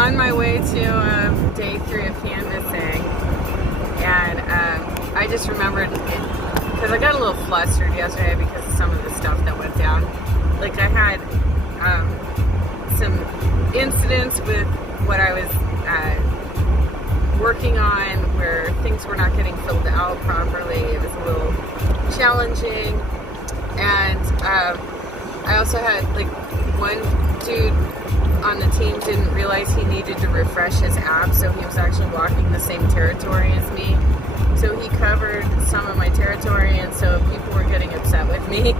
on my way to day 3 of canvassing, and I just remembered because I got a little flustered yesterday because of some of the stuff that went down. Like I had some incidents with what I was working on where things were not getting filled out properly. It was a little challenging, and I also had like one dude on the team didn't realize he needed to refresh his app, so he was actually walking the same territory as me. So he covered some of my territory, and so people were getting upset with me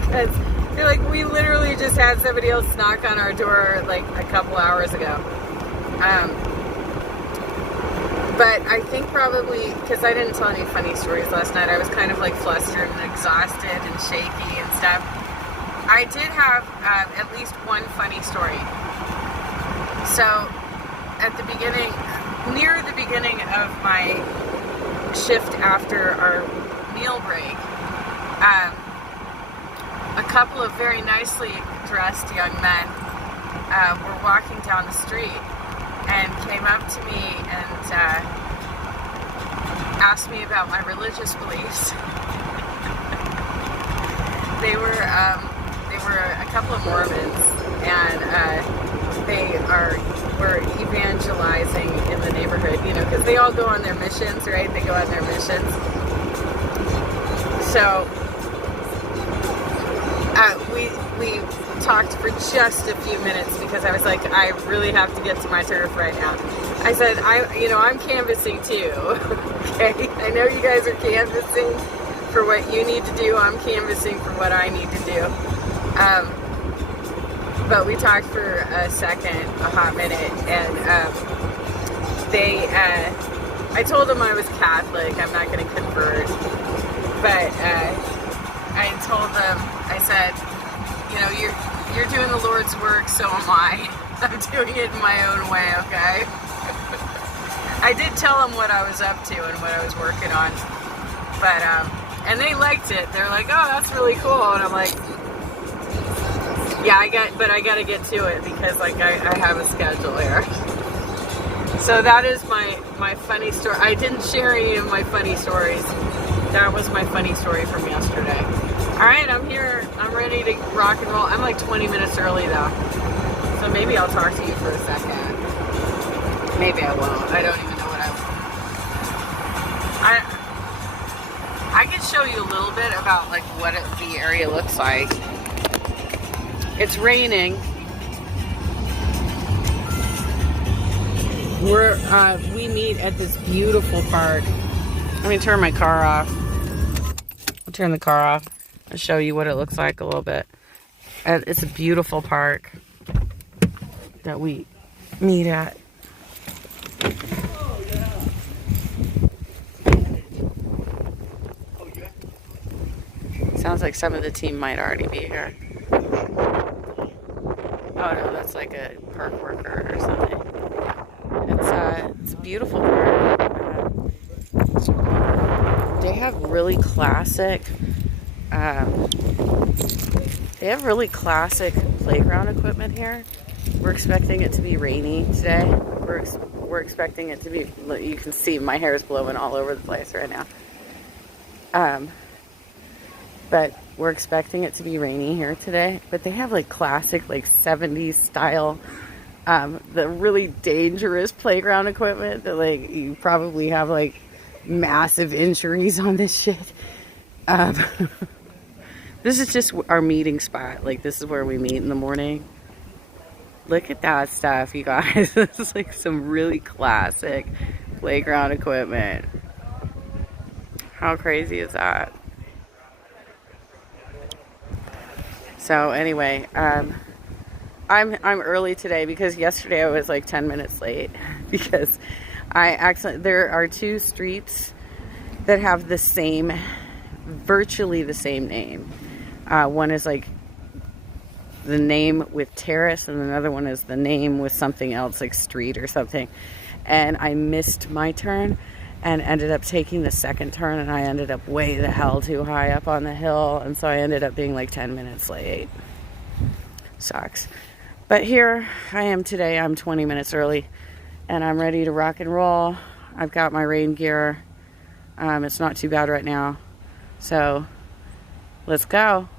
because they're like, we literally just had somebody else knock on our door like a couple hours ago. But I think probably because I didn't tell any funny stories last night, I was kind of like flustered and exhausted and shaky and stuff. I did have at least one funny story. So, at the beginning, near the beginning of my shift after our meal break, a couple of very nicely dressed young men were walking down the street and came up to me and asked me about my religious beliefs. They were a couple of Mormons, and were evangelizing in the neighborhood, you know, because they all go on their missions, right? They go on their missions. So we talked for just a few minutes because I was like, I really have to get to my turf right now. I said, I'm canvassing too. Okay, I know you guys are canvassing for what you need to do. I'm canvassing for what I need to do. But we talked for a hot minute, and I told them I was Catholic. I'm not going to convert, but I told them, I said, you're doing the Lord's work, so am I. I'm doing it in my own way, okay? I did tell them what I was up to and what I was working on, but and they liked it. They're like, oh, that's really cool, and I'm like, yeah, I got to get to it because like I have a schedule here. So that is my funny story. I didn't share any of my funny stories. That was my funny story from yesterday. All right, I'm here. I'm ready to rock and roll. I'm like 20 minutes early though. So maybe I'll talk to you for a second. Maybe I won't. I don't even know what I can show you a little bit about like what the area looks like. It's raining. We meet at this beautiful park. Let me turn my car off. I'll turn the car off and show you what it looks like a little bit. It's a beautiful park that we meet at. Sounds like some of the team might already be here. Oh no, that's like a park worker or something. It's a beautiful park. They have really classic playground equipment here. We're expecting it to be rainy today. We're expecting it to be, you can see my hair is blowing all over the place right now. But we're expecting it to be rainy here today. But they have like classic, like 70s style, the really dangerous playground equipment that like you probably have like massive injuries on this shit. This is just our meeting spot. Like this is where we meet in the morning. Look at that stuff, you guys. This is like some really classic playground equipment. How crazy is that? So anyway, I'm early today because yesterday I was like 10 minutes late because there are two streets that have virtually the same name. One is like the name with terrace, and another one is the name with something else like street or something. And I missed my turn and ended up taking the second turn, and I ended up way the hell too high up on the hill, and so I ended up being like 10 minutes late. Sucks. But here I am today. I'm 20 minutes early and I'm ready to rock and roll. I've got my rain gear. It's not too bad right now. So let's go.